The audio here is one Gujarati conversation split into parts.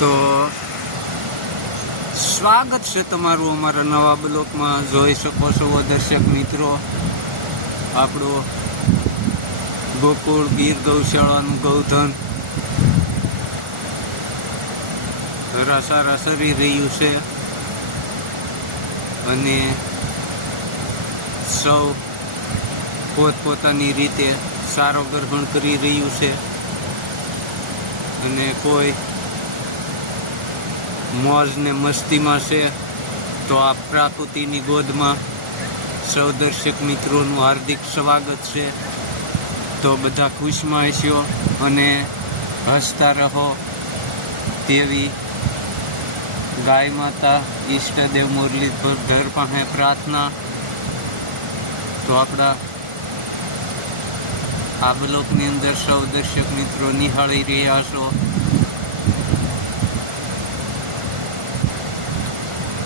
તો સ્વાગત છે તમારું અમારા નવા બ્લોકમાં. જોઈ શકો છો દર્શક મિત્રો, આપણું ગોકુળ, ગીર ગૌશાળાનું ગૌધન. સારા સરી રહ્યું છે. અને સૌ પોતપોતાની રીતે સારો ગ્રહણ કરી રહ્યું છે. અને કોઈ મોજ ને મસ્તીમાં છે. તો આ પ્રાકૃતિની ગોદમાં સૌ દર્શક મિત્રોનું હાર્દિક સ્વાગત છે. તો બધા ખુશમાં હસ્યો અને હસતા રહો તેવી ગાય માતા ઈષ્ટદેવ મુરલીધર ધર પાસે પ્રાર્થના. તો આપણા આ બ્લોકની અંદર સૌ દર્શક મિત્રો નિહાળી રહ્યા છો.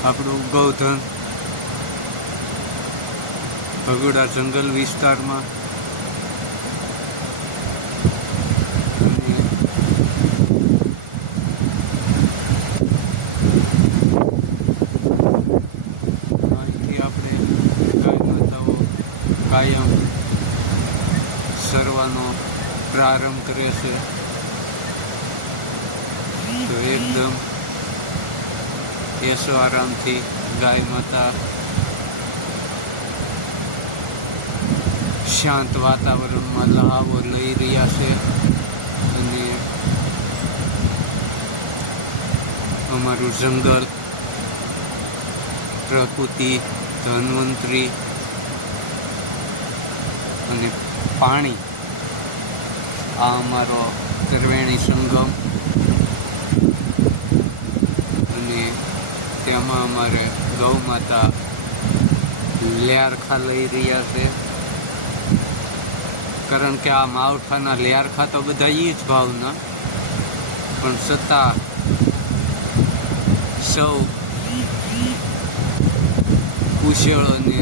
આપણું ગૌધન ભગોડા જંગલ વિસ્તારમાં. કાયમ સરવાનો પ્રારંભ કરે છે. તો એકદમ એસો આરામથી ગાય માતા. શાંત વાતાવરણમાં લહાવો લઈ રહ્યા છે અને અમારું જંગલ, પ્રકૃતિ, ધન્વંતરી અને પાણી. આ અમારો ત્રિવેણી સંગમ અને તેમાં અમારે ગૌ માતા લેરખા લઈ રહ્યા છે. કારણ કે આ માવઠાના લેરખા તો બધા એ જ ભાવના. પણ છતાં સૌ કુશળોને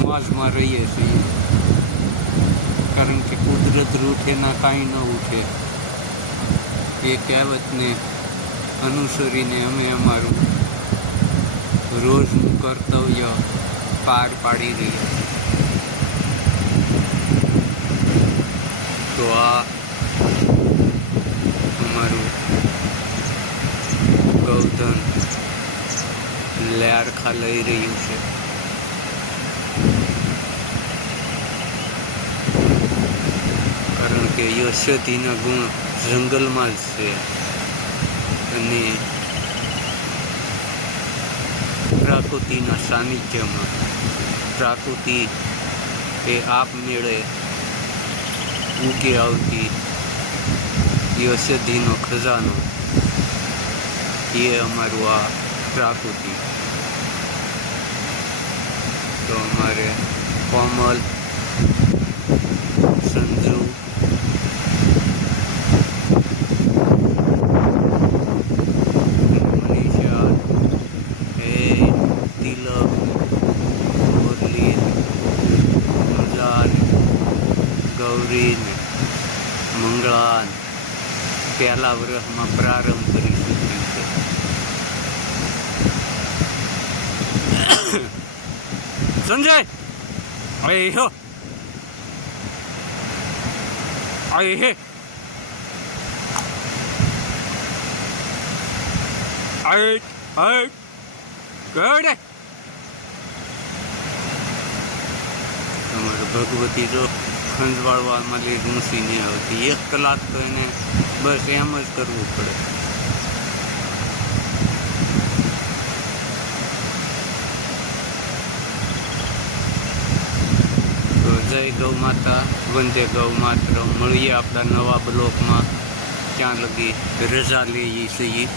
મોજમાં રહીએ છીએ. કારણ કે કુદરત રૂઠે ના કાંઈ ન ઉઠે. એ કહેવતને અનુસરીને અમે અમારું રોજનું કર્તવ્ય પાર પાડી રહ્યા તો આ અમારું ગૌધન લેરખા લઈ રહ્યું છે. કારણ કે યશોધીના ગુણ જંગલમાં જ છે. અને પ્રાકૃતિના સાનિધ્યમાં. પ્રાકૃતિ એ આપમેળે ઉગે આવતી યશોધીનો ખજાનો. એ અમારું આ પ્રાકૃતિ. તો અમારે કોમલ પહેલા વર્ષમાં પ્રારંભ કરી ચૂક્યું છે સંજય અરે હો અરે હે અરે અરે ગડે તમારે ભગવતી જો ખંજવાળવામાં લઈ ઊંચી નહીં આવતી એક કલાક તો એને બસ એમ જ કરવું પડે. તો જય ગૌ માતા, વંદે ગૌ માત્ર મળીએ આપણા નવા બ્લોકમાં ત્યાં લગી રજા લઈએ છીએ.